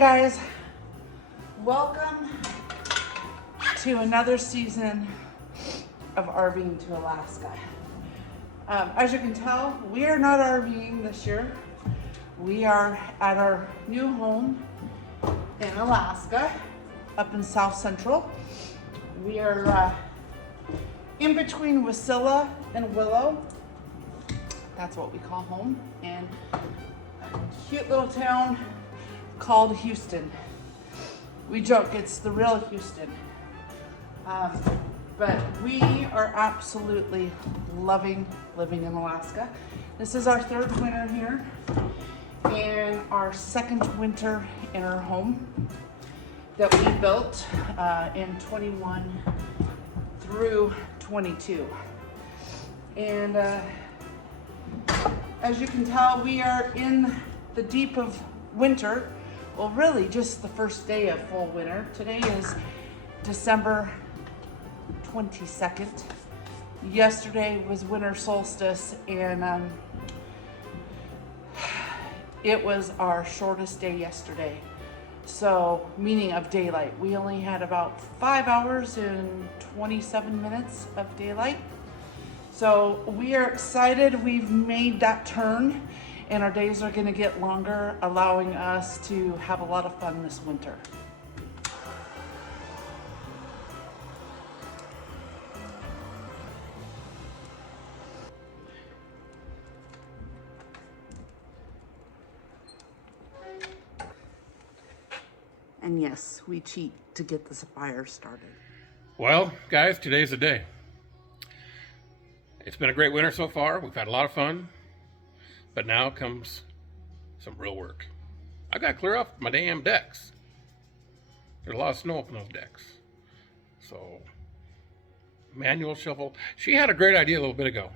guys, welcome to another season of RVing to Alaska. As you can tell, we are not RVing this year. We are at our new home in Alaska, up in Southcentral. We are in between Wasilla and Willow. That's what we call home, and a cute little town called Houston. We joke it's the real Houston. But we are absolutely loving living in Alaska. This is our third winter here and our second winter in our home that we built in 21 through 22. And as you can tell, we are in the deep of winter. Well, really just the first day of full winter. Today is December 22nd. Yesterday was winter solstice, and it was our shortest day yesterday. So, meaning of daylight. We only had about 5 hours and 27 minutes of daylight. So we are excited we've made that turn, and our days are gonna get longer, allowing us to have a lot of fun this winter. And yes, we cheat to get this fire started. Well, guys, today's the day. It's been a great winter so far. We've had a lot of fun, but now comes some real work. I got to clear off my damn decks. There's a lot of snow up on those decks. So, manual shovel. She had a great idea a little bit ago.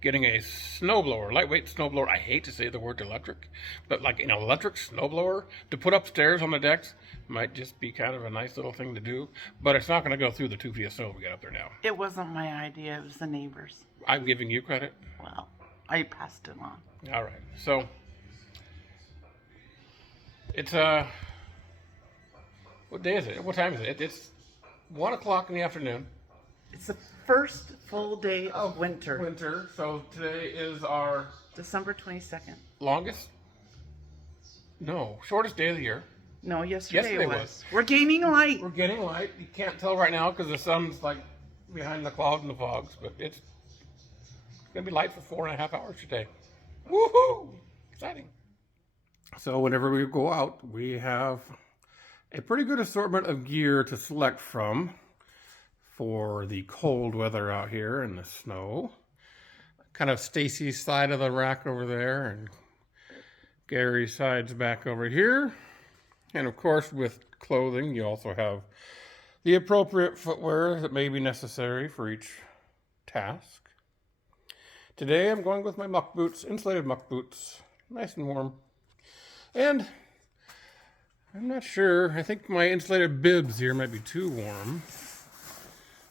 Getting a snowblower, lightweight snowblower. I hate to say the word electric, but like an electric snowblower to put upstairs on the decks might just be kind of a nice little thing to do, but it's not going to go through the 2 feet of snow we got up there now. It wasn't my idea, it was the neighbors. I'm giving you credit. Well, I passed it on. All right, so it's what day is it? What time is it? It's 1 o'clock in the afternoon. It's the first full day of winter. So today is our December 22nd. longest? No, shortest day of the year. No, yesterday was. was. We're gaining light. We're getting light. You can't tell right now because the sun's like behind the clouds and the fogs, but it's gonna be light for 4.5 hours today. Woohoo! Exciting. So whenever we go out, we have a pretty good assortment of gear to select from for the cold weather out here and the snow. Kind of Stacy's side of the rack over there, and Gary's side's back over here. And of course, with clothing, you also have the appropriate footwear that may be necessary for each task. Today I'm going with my muck boots, insulated muck boots, nice and warm. And I'm not sure, I think my insulated bibs here might be too warm.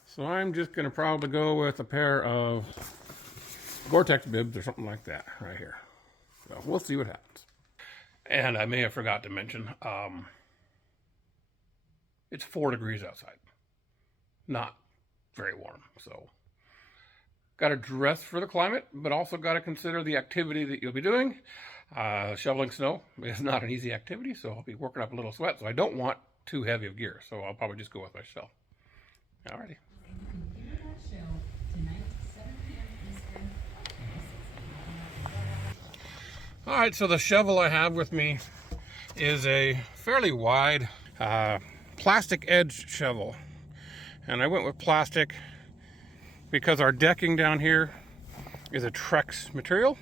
So I'm just going to probably go with a pair of Gore-Tex bibs or something like that right here. So we'll see what happens. And I may have forgot to mention, it's 4 degrees outside. Not very warm. So got to dress for the climate, but also got to consider the activity that you'll be doing. Shoveling snow is not an easy activity, so I'll be working up a little sweat. So I don't want too heavy of gear, so I'll probably just go with my shell. Alrighty. Alright, so the shovel I have with me is a fairly wide plastic edge shovel. And I went with plastic because our decking down here is a Trex material,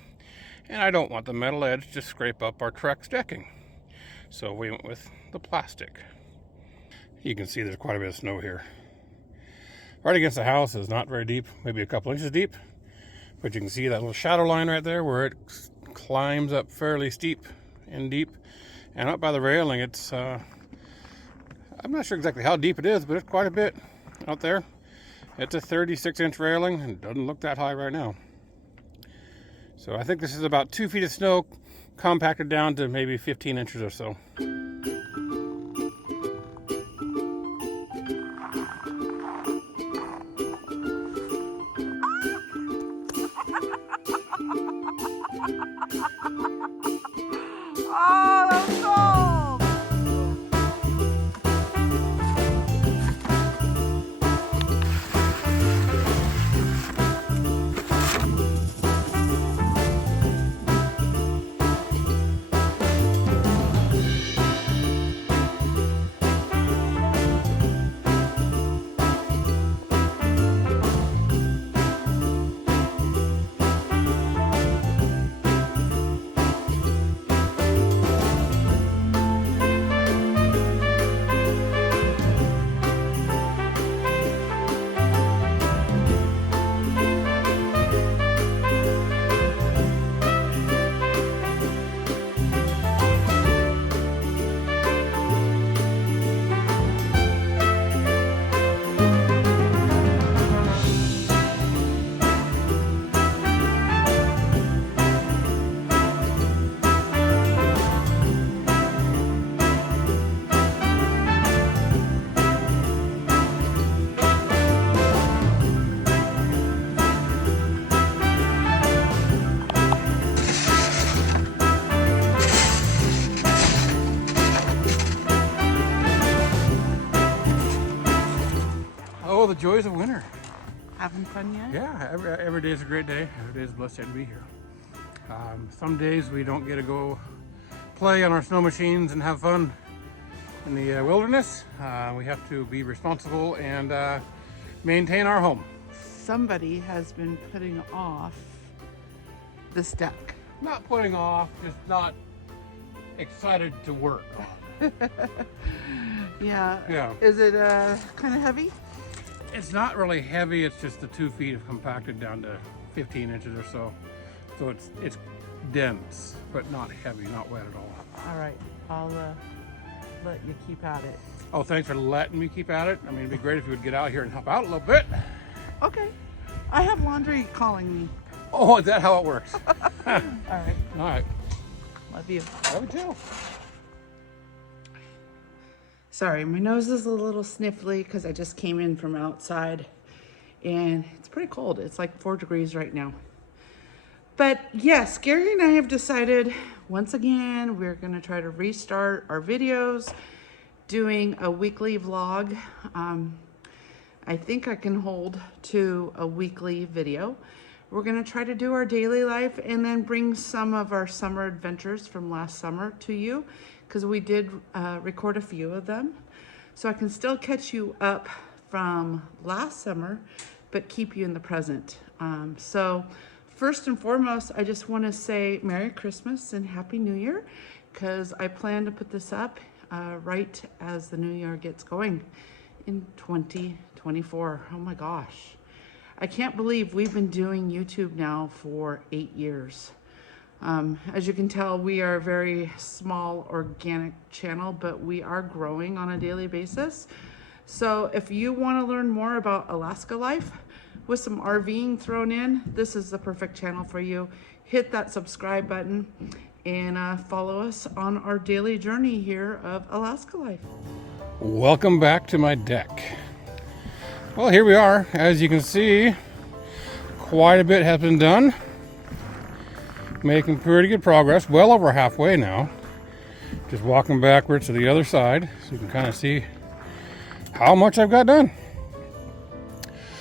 and I don't want the metal edge to scrape up our Trex decking. So we went with the plastic. You can see there's quite a bit of snow here. Right against the house is not very deep, maybe a couple inches deep, but you can see that little shadow line right there where it climbs up fairly steep and deep. And up by the railing, it's I'm not sure exactly how deep it is, but it's quite a bit out there. It's a 36-inch railing and doesn't look that high right now. So I think this is about 2 feet of snow compacted down to maybe 15 inches or so. the joys of winter. Having fun yet? Yeah, every day is a great day. Every day is a blessed day to be here. Some days we don't get to go play on our snow machines and have fun in the wilderness. We have to be responsible and maintain our home. Somebody has been putting off this deck. Not putting off, just not excited to work on. Yeah. Yeah. Is it kind of heavy? It's not really heavy, it's just the 2 feet have compacted down to 15 inches or so. So it's dense, but not heavy, not wet at all. All right, I'll let you keep at it. Oh, thanks for letting me keep at it. I mean, it'd be great if you would get out here and help out a little bit. Okay. I have laundry calling me. Oh, is that how it works? All right. All right. Love you. Love you too. Sorry, my nose is a little sniffly because I just came in from outside and it's pretty cold. It's like 4 degrees right now. But yes, Gary and I have decided once again, we're gonna try to restart our videos, doing a weekly vlog. I think I can hold to a weekly video. We're gonna try to do our daily life and then bring some of our summer adventures from last summer to you, because we did record a few of them. So I can still catch you up from last summer, but keep you in the present. So first and foremost, I just wanna say Merry Christmas and Happy New Year, because I plan to put this up right as the new year gets going in 2024. Oh my gosh. I can't believe we've been doing YouTube now for 8 years. As you can tell, we are a very small organic channel, but we are growing on a daily basis. So if you want to learn more about Alaska life with some RVing thrown in, this is the perfect channel for you. Hit that subscribe button and follow us on our daily journey here of Alaska life. Welcome back to my deck. Well, here we are. As you can see, quite a bit has been done. Making pretty good progress, well over halfway now. Just walking backwards to the other side so you can kind of see how much I've got done.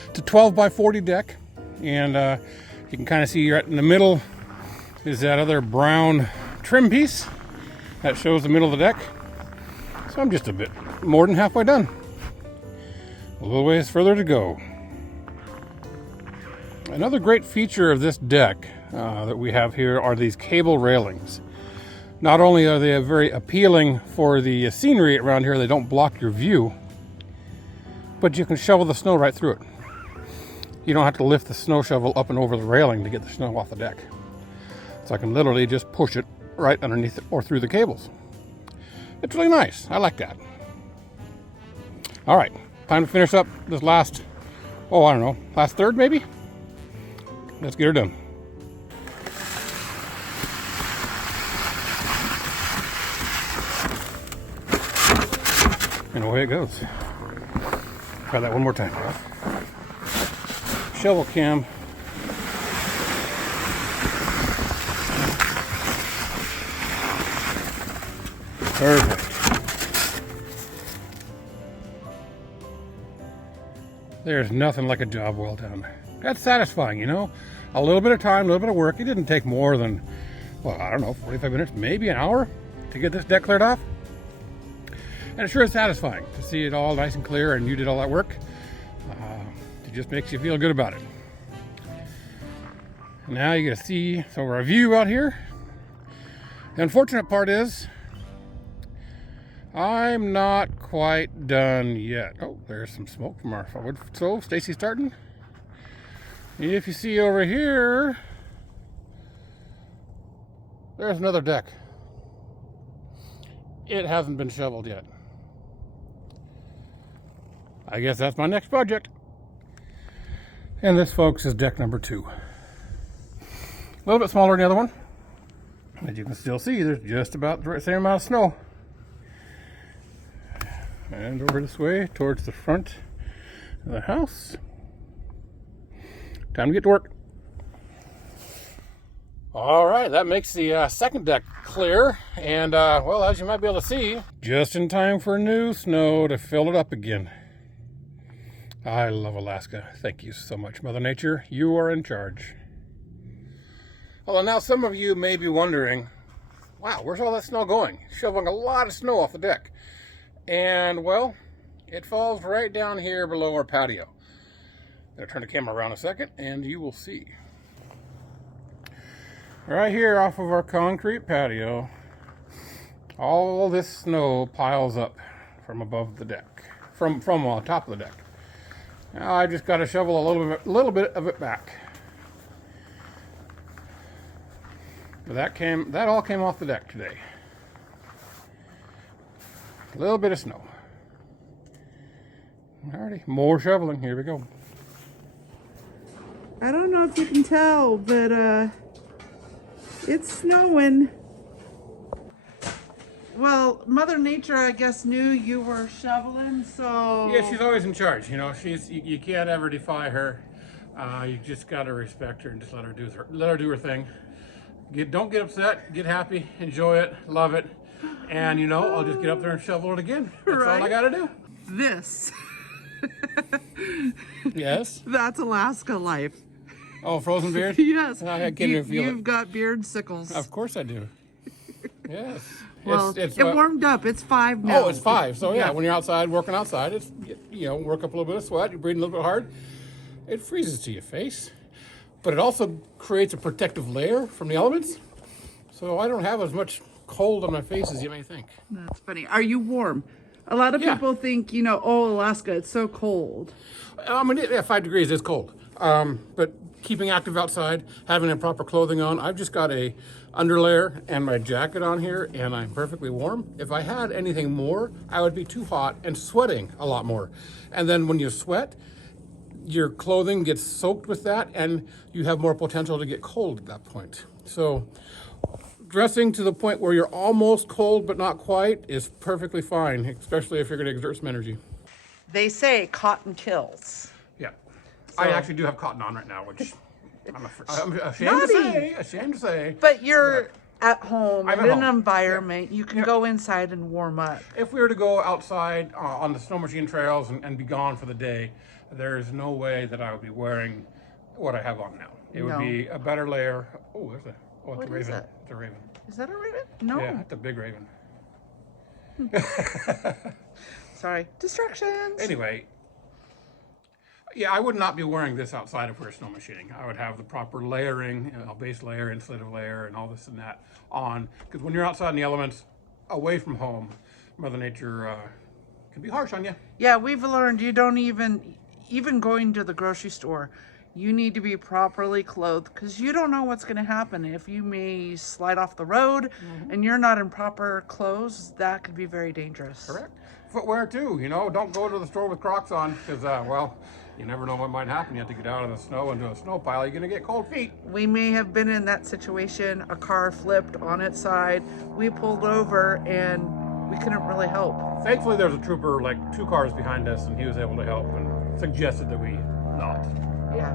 It's a 12 by 40 deck, and you can kind of see right in the middle is that other brown trim piece that shows the middle of the deck. So I'm just a bit more than halfway done. A little ways further to go. Another great feature of this deck that we have here are these cable railings. Not only are they very appealing for the scenery around here, they don't block your view, but you can shovel the snow right through it. You don't have to lift the snow shovel up and over the railing to get the snow off the deck. So I can literally just push it right underneath it or through the cables. It's really nice. I like that. All right. Time to finish up this last, I don't know, last third maybe? Let's get her done. And away it goes. Try that one more time. Shovel cam. Perfect. There's nothing like a job well done. That's satisfying, you know? A little bit of time, a little bit of work. It didn't take more than, well, I don't know, 45 minutes, maybe an hour to get this deck cleared off. And it sure is satisfying to see it all nice and clear and you did all that work. It just makes you feel good about it. Now you get to see some of our view out here. The unfortunate part is, I'm not quite done yet. Oh, there's some smoke from our wood stove. Stacy's starting. If you see over here, there's another deck. It hasn't been shoveled yet. I guess that's my next project. And this, folks, is deck number 2. A little bit smaller than the other one. As you can still see, there's just about the same amount of snow. And over this way, towards the front of the house. Time to get to work. All right, that makes the second deck clear. And, well, as you might be able to see, just in time for new snow to fill it up again. I love Alaska. Thank you so much, Mother Nature. You are in charge. Well, now some of you may be wondering, wow, where's all that snow going? Shoveling a lot of snow off the deck. And, well, it falls right down here below our patio. I'll turn the camera around a second, and you will see. Right here off of our concrete patio, all this snow piles up from above the deck, from on top of the deck. Now I just got to shovel a little bit of it back. But that all came off the deck today. A little bit of snow. Alrighty, more shoveling. Here we go. I don't know if you can tell, but it's snowing. Well, Mother Nature, I guess, knew you were shoveling, so... Yeah, she's always in charge. You know, you can't ever defy her. You just gotta respect her and just let her do her thing. Don't get upset. Get happy. Enjoy it. Love it. And you know, I'll just get up there and shovel it again. That's all I gotta do. This. Yes. That's Alaska life. Oh, frozen beard? Yes. I can't even feel You've got beard sickles. Of course I do. Yes. Well, it warmed up. It's 5 now. Oh, it's 5. So yeah, when you're outside, working outside, it's, you know, work up a little bit of sweat, you're breathing a little bit hard. It freezes to your face. But it also creates a protective layer from the elements. So I don't have as much cold on my face as you may think. That's funny. Are you warm? A lot of people think, you know, oh, Alaska, it's so cold. I mean, yeah, 5 degrees is cold. But keeping active outside, having the proper clothing on, I've just got a underlayer and my jacket on here, and I'm perfectly warm. If I had anything more, I would be too hot and sweating a lot more. And then when you sweat, your clothing gets soaked with that, and you have more potential to get cold at that point. So dressing to the point where you're almost cold but not quite is perfectly fine, especially if you're going to exert some energy. They say cotton kills. Yeah. So, I actually do have cotton on right now, which I'm ashamed to say. But you're at home in an environment. Yeah. You can go inside and warm up. If we were to go outside on the snow machine trails and be gone for the day, there's no way that I would be wearing what I have on now. It would be a better layer. Oh, there's it's a raven. It's a raven. Is that a raven? No. Yeah, it's a big raven. Sorry. Distractions. Anyway, yeah, I would not be wearing this outside if we were snow machining. I would have the proper layering, base layer, insulative layer, and all this and that on. Because when you're outside in the elements, away from home, Mother Nature can be harsh on you. Yeah, we've learned you don't even going to the grocery store, you need to be properly clothed because you don't know what's going to happen. If you may slide off the road and you're not in proper clothes, that could be very dangerous. Correct. Footwear too, you know, don't go to the store with Crocs on because, well, you never know what might happen. You have to get out of the snow into a snow pile. You're going to get cold feet. We may have been in that situation. A car flipped on its side. We pulled over and we couldn't really help. Thankfully, there's a trooper like 2 cars behind us, and he was able to help and suggested that we not. Yeah.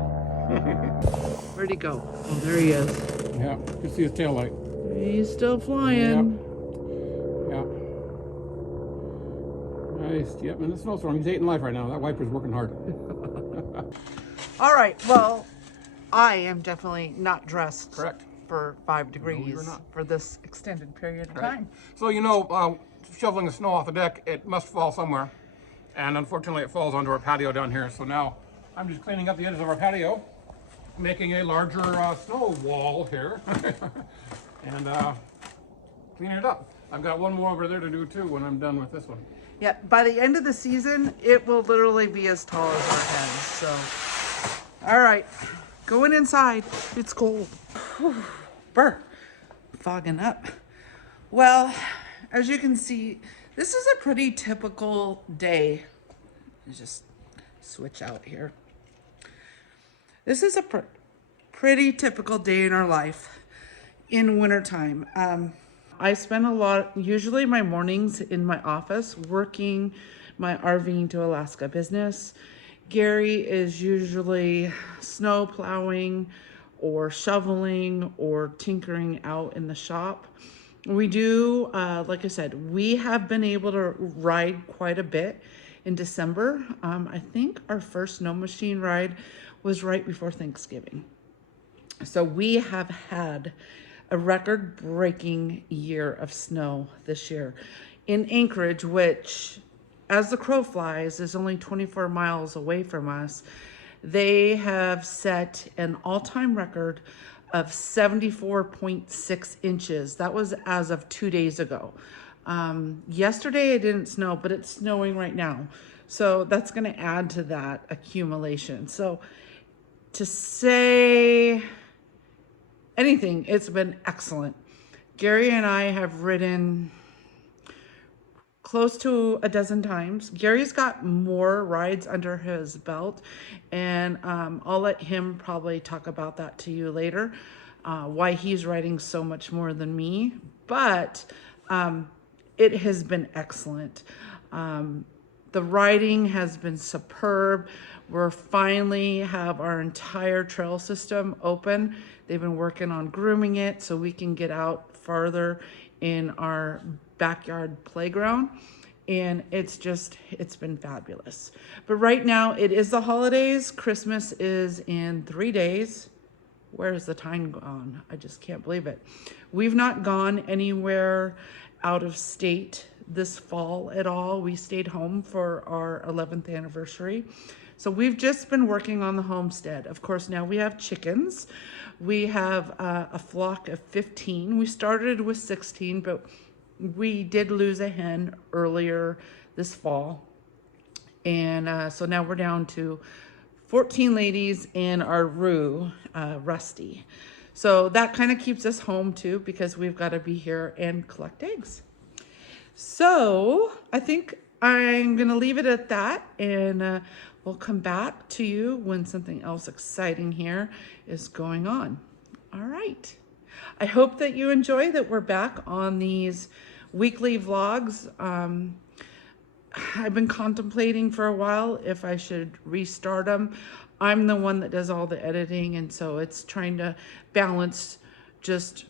Where'd he go? Oh, there he is. Yeah, you can see his tail light. He's still flying. Yep. Nice. Yep, and the snowstorm. He's hating life right now. That wiper's working hard. All right. Well, I am definitely not dressed. Correct. For 5 degrees No, you're not. for this extended period of time. So, you know, shoveling the snow off the deck, it must fall somewhere. And unfortunately, it falls onto our patio down here. So now I'm just cleaning up the edges of our patio, making a larger snow wall here, and cleaning it up. I've got one more over there to do too when I'm done with this one. Yeah, by the end of the season, it will literally be as tall as our heads. So, all right, going inside. It's cold. Brr, fogging up. Well, as you can see, this is a pretty typical day. Let's just switch out here. This is a pretty typical day in our life in wintertime. I spend usually my mornings in my office working my RVing to Alaska business. Gary is usually snow plowing or shoveling or tinkering out in the shop. We do, like I said, we have been able to ride quite a bit in December. I think our first snow machine ride was right before Thanksgiving. So we have had a record-breaking year of snow this year. In Anchorage, which, as the crow flies, is only 24 miles away from us, they have set an all-time record of 74.6 inches. That was as of 2 days ago. Yesterday it didn't snow, but it's snowing right now. So that's going to add to that accumulation. So to say anything, it's been excellent. Gary and I have ridden close to a dozen times. Gary's got more rides under his belt, and I'll let him probably talk about that to you later, why he's riding so much more than me. But it has been excellent. The riding has been superb. We're finally have our entire trail system open. They've been working on grooming it so we can get out farther in our backyard playground. And it's been fabulous. But right now it is the holidays. Christmas is in 3 days. Where is the time gone? I just can't believe it. We've not gone anywhere out of state this fall at all. We stayed home for our 11th anniversary. So we've just been working on the homestead. Of course, now we have chickens. We have a flock of 15. We started with 16, but we did lose a hen earlier this fall. And so now we're down to 14 ladies and our roo, Rusty. So that kind of keeps us home too, because we've got to be here and collect eggs. So I think I'm going to leave it at that, and we'll come back to you when something else exciting here is going on. All right. I hope that you enjoy that we're back on these weekly vlogs. I've been contemplating for a while if I should restart them. I'm the one that does all the editing, and so it's trying to balance just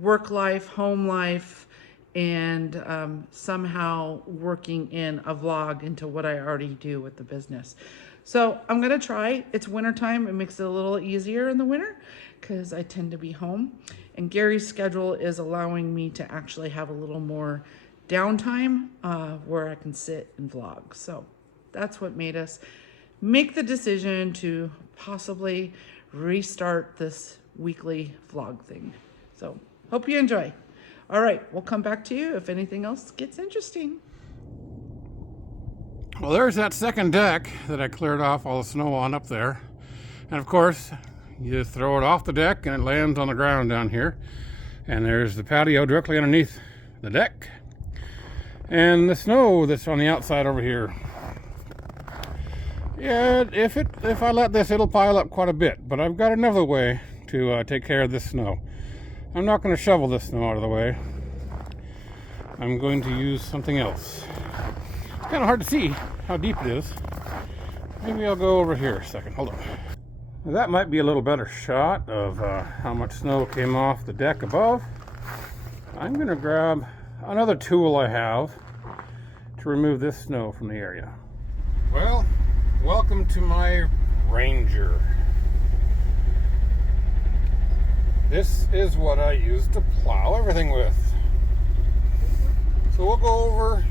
work life, home life, and somehow working in a vlog into what I already do with the business. So I'm gonna try. It's wintertime. It makes it a little easier in the winter because I tend to be home. And Gary's schedule is allowing me to actually have a little more downtime where I can sit and vlog. So that's what made us make the decision to possibly restart this weekly vlog thing. So hope you enjoy. All right, we'll come back to you if anything else gets interesting. Well, there's that second deck that I cleared off all the snow on up there. And of course, you just throw it off the deck and it lands on the ground down here. And there's the patio directly underneath the deck. And the snow that's on the outside over here. Yeah, if I let this, it'll pile up quite a bit. But I've got another way to take care of this snow. I'm not going to shovel this snow out of the way. I'm going to use something else. It's kind of hard to see how deep it is. Maybe I'll go over here a second. Hold on. Now, that might be a little better shot of how much snow came off the deck above. I'm going to grab another tool I have to remove this snow from the area. Well, welcome to my Ranger. This is what I use to plow everything with. So we'll go over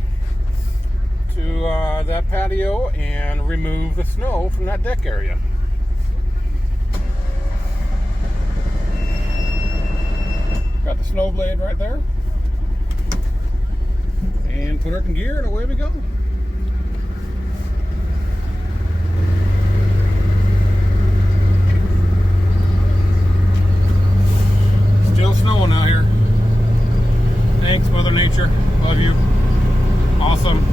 to that patio and remove the snow from that deck area. Got the snow blade right there. And put her in gear and away we go. Still snowing out here. Thanks, Mother Nature. Love you. Awesome.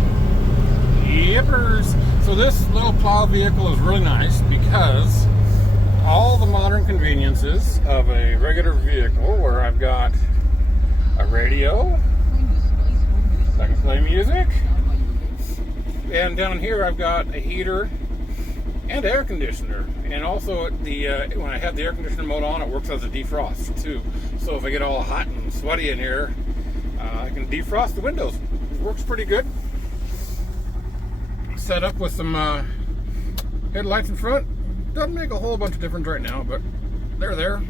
Yippers. So this little plow vehicle is really nice because all the modern conveniences of a regular vehicle, where I've got a radio, I can play music, and down here I've got a heater and air conditioner. And also when I have the air conditioner mode on, it works as a defrost too. So if I get all hot and sweaty in here, I can defrost the windows. It works pretty good. setup with some headlights in front. Doesn't make a whole bunch of difference right now, but they're there.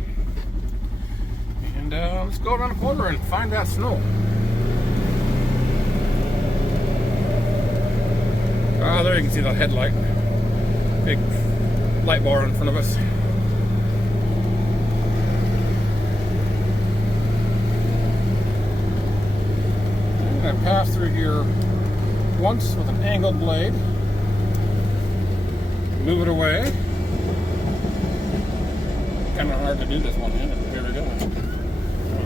And let's go around the corner and find that snow. Ah, there you can see the headlight. Big light bar in front of us. I'm going to pass through here once with an angled blade. Move it away. Kind of hard to do this one-handed. Here we go.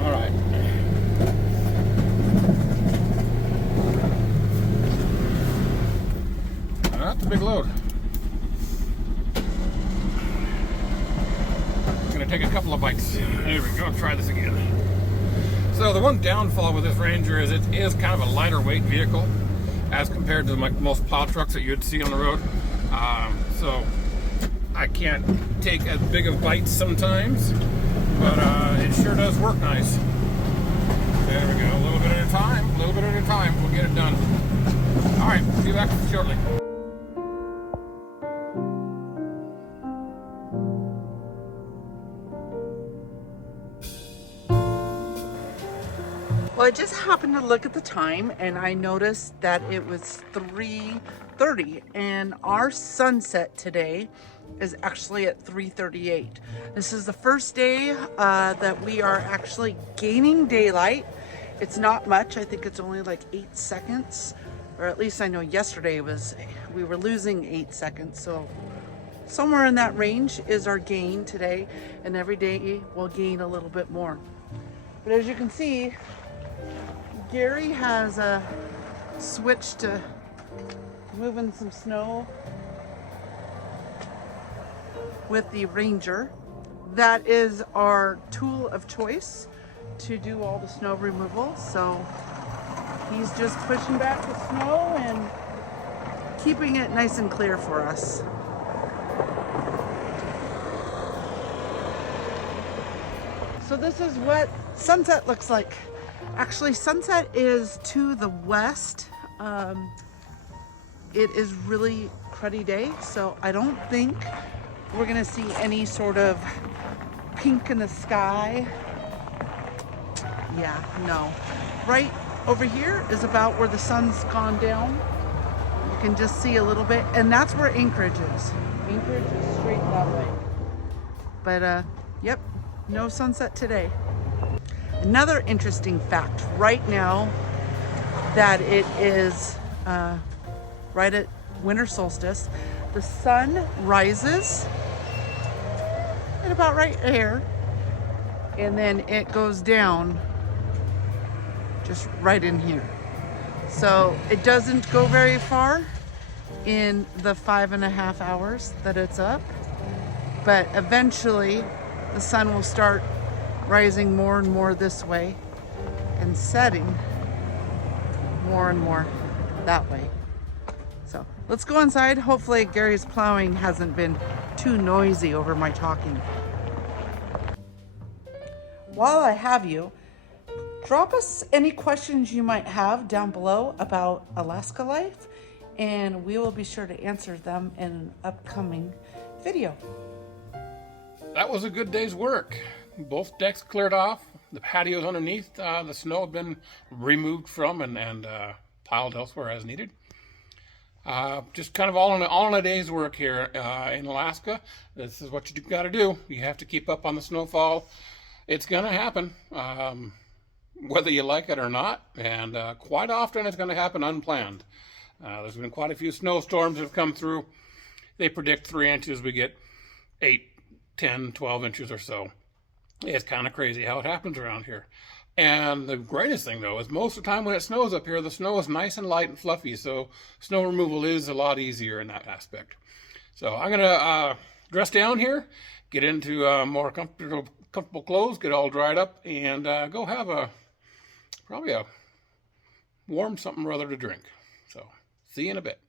All right. That's a big load. I'm gonna take a couple of bites. There we go. Try this again. So the one downfall with this Ranger is it is kind of a lighter weight vehicle as compared to most plow trucks that you'd see on the road. So I can't take as big of bites sometimes, but it sure does work nice. There we go. A little bit at a time. A little bit at a time. We'll get it done. All right. See you back shortly. Well, I just happened to look at the time and I noticed that it was 3:30 and our sunset today is actually at 3:38. This is the first day that we are actually gaining daylight. It's not much. I think it's only like 8 seconds, or at least I know yesterday we were losing 8 seconds. So somewhere in that range is our gain today, and every day we'll gain a little bit more. But as you can see, Gary has switched to moving some snow with the Ranger. That is our tool of choice to do all the snow removal. So he's just pushing back the snow and keeping it nice and clear for us. So this is what sunset looks like. Actually, sunset is to the west. It is really cruddy day, so I don't think we're gonna see any sort of pink in the sky. Yeah, no. Right over here is about where the sun's gone down. You can just see a little bit, and that's where Anchorage is. Anchorage is straight that way. But yep, no sunset today. Another interesting fact right now that it is right at winter solstice, the sun rises at about right here, and then it goes down just right in here. So it doesn't go very far in the 5.5 hours that it's up, but eventually the sun will start rising more and more this way and setting more and more that way. So let's go inside. Hopefully Gary's plowing hasn't been too noisy over my talking. While I have you, drop us any questions you might have down below about Alaska life, and we will be sure to answer them in an upcoming video. That was a good day's work. Both decks cleared off. The patios underneath, the snow had been removed from and piled elsewhere as needed. Just kind of all in a day's work here in Alaska. This is what you got to do. You have to keep up on the snowfall. It's going to happen, whether you like it or not. And quite often it's going to happen unplanned. There's been quite a few snowstorms that have come through. They predict 3 inches. We get 8, 10, 12 inches or so. It's kind of crazy how it happens around here. And the greatest thing, though, is most of the time when it snows up here, the snow is nice and light and fluffy, so snow removal is a lot easier in that aspect. So I'm going to dress down here, get into more comfortable clothes, get all dried up, and go have probably a warm something or other to drink. So see you in a bit.